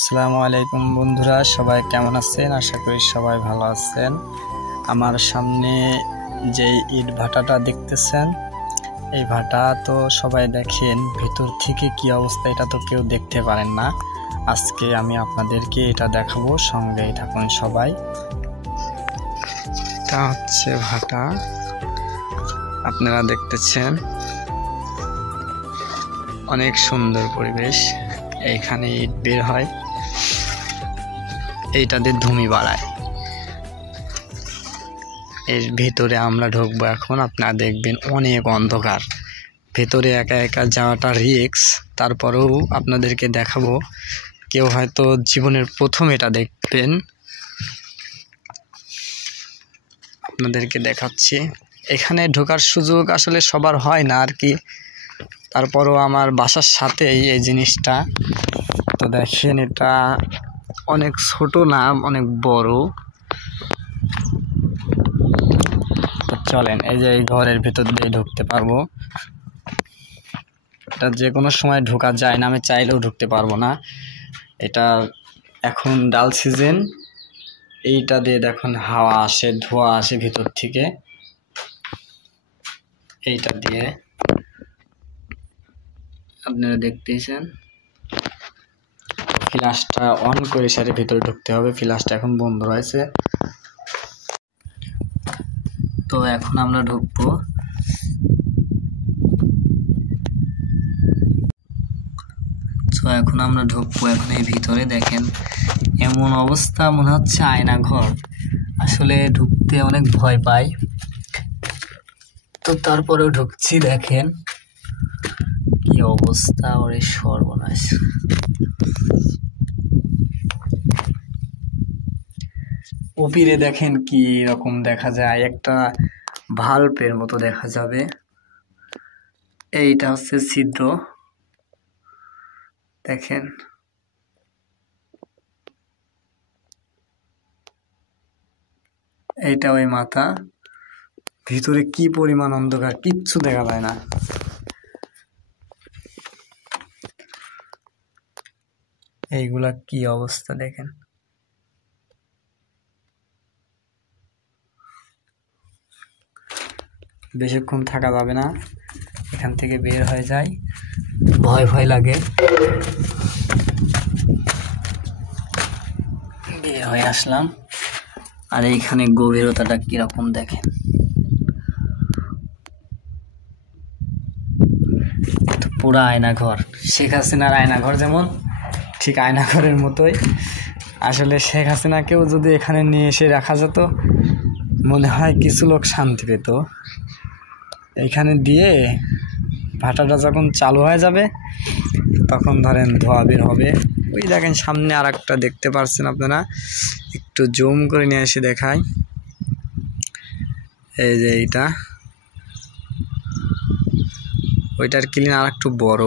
আসসালামু আলাইকুম বন্ধুরা, সবাই কেমন আছেন? আশা করি সবাই ভালো আছেন। আমার সামনে যে ইট ভাটাটা দেখতেছেন, এই ভাটা তো সবাই দেখেন, ভেতর থেকে কি অবস্থা এটা তো কেউ দেখতে পারেন না। আজকে আমি আপনাদেরকে এটা দেখাবো, সঙ্গেই থাকুন সবাই। এটা হচ্ছে ভাটা, আপনারা দেখতেছেন, অনেক সুন্দর পরিবেশ। এইখানে ইট বের হয়, এইটাতে ধুমি বাড়ায়। এর ভেতরে আমরা ঢুকবো এখন। আপনারা দেখবেন অনেক অন্ধকার, ভেতরে একা একা যাওয়াটা রিস্ক। তারপরেও আপনাদেরকে দেখাবো, কেউ হয়তো জীবনের প্রথম এটা দেখবেন, আপনাদেরকে দেখাচ্ছি। এখানে ঢোকার সুযোগ আসলে সবার হয় না আর কি, তারপরও আমার বাসার সাথেই এই জিনিসটা। তো দেখেন, এটা অনেক ছোট না, অনেক বড়। তো চলেন, এই যে এই ঘরের ভেতর দিয়ে ঢুকতে পারবো। এটা যে কোনো সময় ঢোকা যায় না, আমি চাইলেও ঢুকতে পারবো না। এটা এখন ডাল সিজন, এইটা দিয়ে দেখুন হাওয়া আসে, ধোঁয়া আসে ভিতর থেকে। এইটা দিয়ে আপনারা দেখতেছেন, ফ্ল্যাশটা অন করে সাথে ভিতরে ঢুকতে হবে। ফ্ল্যাশটা এখন বন্ধ রয়েছে। তো এখন আমরা ঢুকবো। এখন এই ভিতরে দেখেন এমন অবস্থা, মনে হচ্ছে আয়না ঘর। আসলে ঢুকতে অনেক ভয় পাই, তো তারপরেও ঢুকছি। দেখেন কি অবস্থা, ওরে সর্বনাশ। উপরে দেখেন কি রকম দেখা যায়, একটা ভাল্বের মতো দেখা যাবে। এইটা হচ্ছে ছিদ্র, দেখেন। এইটা ওই মাথা। ভিতরে কি পরিমাণ অন্ধকার, কিচ্ছু দেখা যায় না। এইগুলা কি অবস্থা দেখেন। বেশিক্ষণ থাকা যাবে না, এখান থেকে বের হয়ে যায়। ভয় ভয় লাগে, বের হয়ে আসলাম। আর এইখানে গভীরতাটা কিরকম দেখেন। পুরা আয়নাঘর, শেখ হাসিনার আয়নাঘর যেমন, ঠিক আয়নাঘরের মতোই। আসলে শেখ হাসিনাকেও যদি এখানে নিয়ে এসে রাখা যেত, মনে হয় কিছু লোক শান্তি পেত। এইখানে দিয়ে ভাটাটা যখন চালু হয়ে যাবে, তখন ধরেন ধোয়া বের হবে। ওই দেখেন সামনে আর একটা দেখতে পাচ্ছেন আপনারা, একটু জুম করে নিয়ে এসে দেখায়। এই যে এইটা, ওইটার ক্লিন আর একটু বড়।